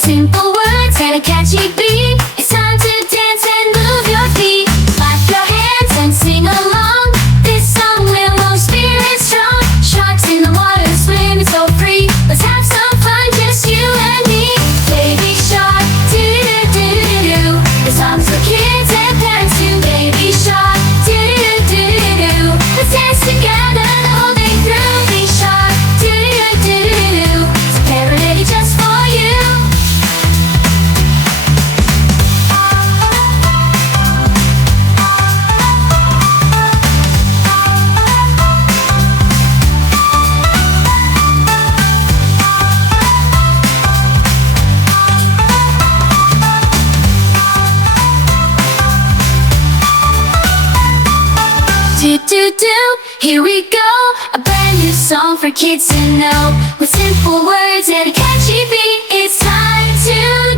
with simple words and a catchy beat. It's time to dance and move your feet. Clap your hands and sing along. This song will move spirits strong. Sharks in the water swimming so free. Let's have some fun, just you and me. Baby shark, do-do-do-do-do. The song's for kids and parents too. Baby shark, do-do-do-do-do. Let's dance together the whole day through. Baby shark, do-do-do-do-do. It's a parody just for you. Do-do-do, here we go. A brand new song for kids to know. With simple words and a catchy beat, it's time to